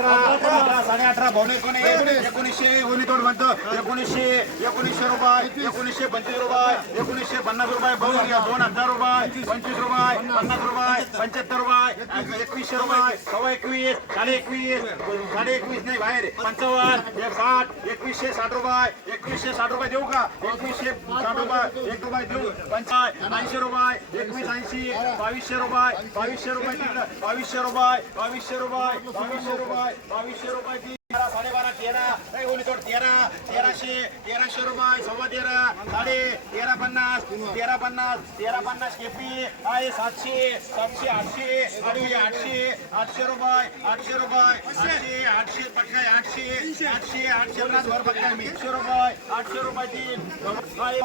¡Ah! साडे अठरा पावणे एकोणीस एकोणीसशे एकोणीतोड म्हणतो. एकोणीसशे एकोणीसशे रुपये एकोणीसशे पंचवीस रुपये एकोणीसशे पन्नास रुपये दोन हजार रुपये पंचवीस रुपये पन्नास रुपये पंच्याहत्तर रुपये एकवीसशे रुपये सव्वा एकवीस साडे एकवीस साडे एकवीस नाही बाहेर. पंचावन्न एक साठ एकवीसशे साठ रुपये एकवीसशे साठ रुपये देऊ का? एकवीसशे साठ रुपये एक रुपये देऊ. पंचावन्न ऐंशी रुपये एकवीस ऐंशी बावीसशे रुपये बावीसशे रुपये बावीसशे रुपये बावीसशे रुपये बावीसशे रुपये बावीसशे रुपये साडेबारा तेरा नाही ओली तोड तेरा तेराशे तेराशे रुपये सव्वा तेरा साडे तेरा पन्नास तेरा पन्नास तेरा पन्नास केपी आहे सातशे सातशे आठशे आठशे आठशे आठशे रुपये आठशे रुपये आठशे आठशे पटकाय आठशे आठशे आठशे पन्नास वर पटकाय मी एकशे रुपये आठशे रुपये तीन आहे,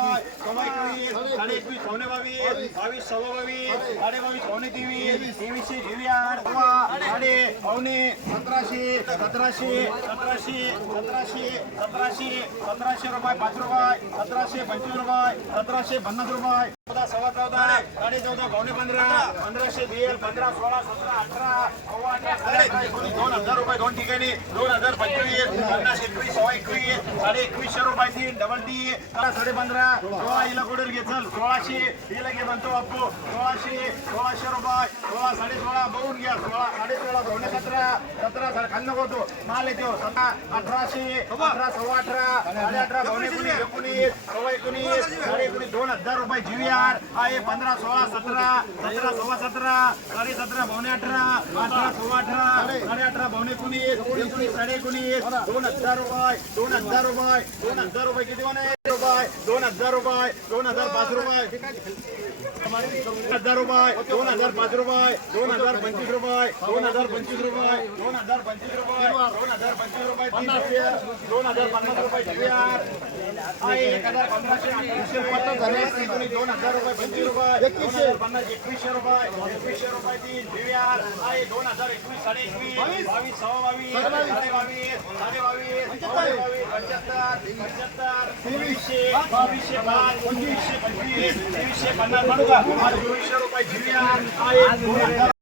सव्वा एकवीस साडे एकवीस पावणे बावीस बावीस सव्वा बावीस साडे बावीस पावणे तेवीस तेवीसशे जेवियार साडे पावणे सतराशे सतराशे सतराशे सतराशे सतराशे सतराशे रुपये पाच रुपये सतराशे पंचवीस रुपये सतराशे पन्नास रुपये चौदा सव्वा चौदा. पावणे पंधरा पंधराशे बेल पंधरा सोळा सतरा अठरा एकोणीस दोन हजार रुपये दोन ठिकाणी दोन हजार पंचवीस पन्नास एकवीस सव्वा एकवीस साडे एकवीसशे रुपये तीन डबल ती साडे पंधरा सोळा हिला कुठे घे चल सोळाशे हिला घे म्हणतो बापू सोळाशे सोळाशे रुपये सोळा साडे सोळा बघून घ्या सोळा साडे सोळा पावणे सतरा सतरा साडे खाली होतो माल येतो सतरा अठराशे अठरा सव्वा अठरा साडे अठरा पावणे एकोणीस एकोणीस सव्वा एकोणीस साडे एकोणीस दोन हजार रुपये जीवीआर आहे पंधरा सोळा सतरा सतरा सव्वा सतरा साडे सतरा पावणे अठरा अठरा सव्वा अठरा साडे अठरा पावणे एकोणीस एकोणीस साडे एकोणीस दोन हजार रुपये दोन हजार रुपये दोन हजार रुपये किती होणार रुपये दोन हजार रुपये दोन हजार पाच रुपये दोन हजार रुपये दोन हजार पाच रुपये दोन हजार पंचवीस रुपये दोन हजार पंचवीस रुपये दोन हजार पंचवीस रुपये दोन हजार पंचवीस रुपये तीनशे दोन हजार पन्नास रुपये दोन हजार रुपये पंचवीस रुपये दोन हजार पन्नास एकवीसशे रुपये एकवीसशे रुपये तीन जीवीआर आहे दोन हजार एकवीस साडे एकवीस बावीस सव्वा बावीस साडे बावीस साडे बावीस पावणे बावीस पंच्याहत्तर पंच्याहत्तर तेवीसशे बावीसशे पाच पंचवीसशे पंचवीस तेवीसशे पन्नास म्हणू का चोवीसशे रुपये जीवीआर आहे दोन हजार